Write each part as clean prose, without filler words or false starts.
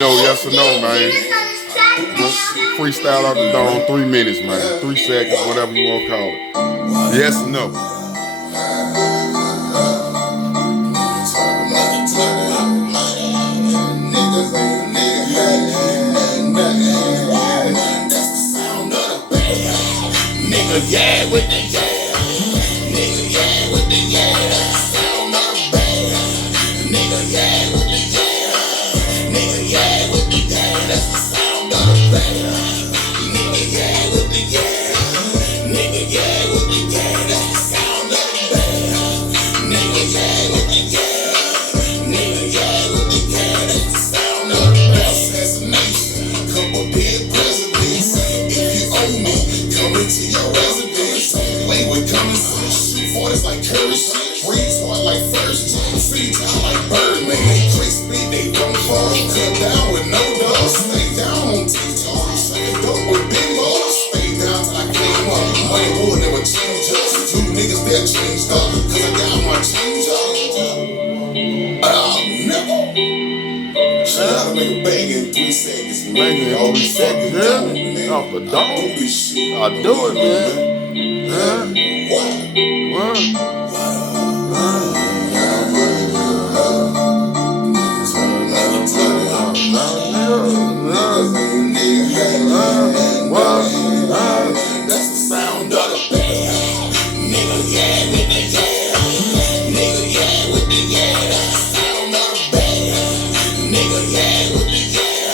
No, yes or no, man. Freestyle out the dome, 3 minutes, man. 3 seconds, whatever you want to call it. Yes or no? Nigga, yeah, with the yeah. Nigga, yeah, with the yeah. Sound not bad. Nigga, yeah, with the yeah. Nigga, yeah, with the yeah. That's the sound of the band. Nigga, yeah, with the yeah. Nigga, yeah, with the yeah. That's the sound of the band. Nigga, yeah, with the yeah. Nigga, yeah, with the yeah. That's the sound of the band. Assassination. Couple dead presidents. If you owe me, come into your residence. Play with common sense. Shoot for this like Curry shit. Breathe smart like first. See down like Birdman. They crispy, they don't fall. Cut down with no dust. Stay down on TikTok. Shake dope with big balls. Stay down till I came up. Money would never change us. You niggas that changed up. Cause I got my change up. Never. Shut up, make a bang in 3 seconds. Bang in 3 seconds, yeah? Off the dome. I do it, man. What? That's the sound of the band. Nigga, yeah, with the yeah. Nigga, yeah, with the yeah. That's the sound of the band. Nigga, yeah, with the yeah.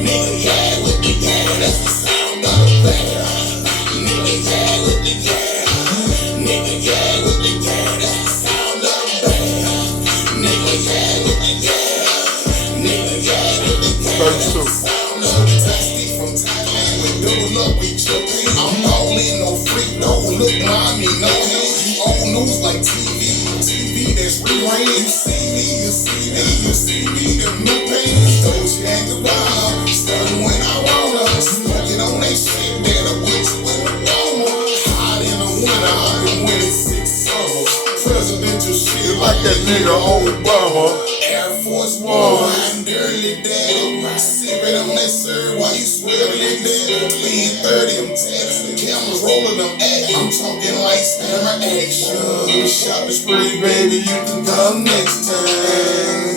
Nigga, yeah, with the yeah. That's the sound of the band. Nigga, yeah, with the yeah. Nigga, yeah, with the yeah. That's the sound of the band. Nigga, yeah, with the yeah. Nigga, yeah, with the yeah. That's the sound of the tasty from Thailand. We double up, we tripping. I'm all in, no freak, no look, mommy, no hands. You old news like TV that's reran. You see me, you see me, you see me, them new pants. Those hang around, starting when I wanna. Smoking on they shit, then I put you in the dome. Hot in the winter, I've been winning 6 summers. Presidential shit like that nigga Obama. Air Force One, I'm dirty daddy. Sipping on that sir, why you swearing that? Clean 30, I'm texting. Cameras rolling them at. I'm talking like camera action. Shopping spree, baby, you can come next time.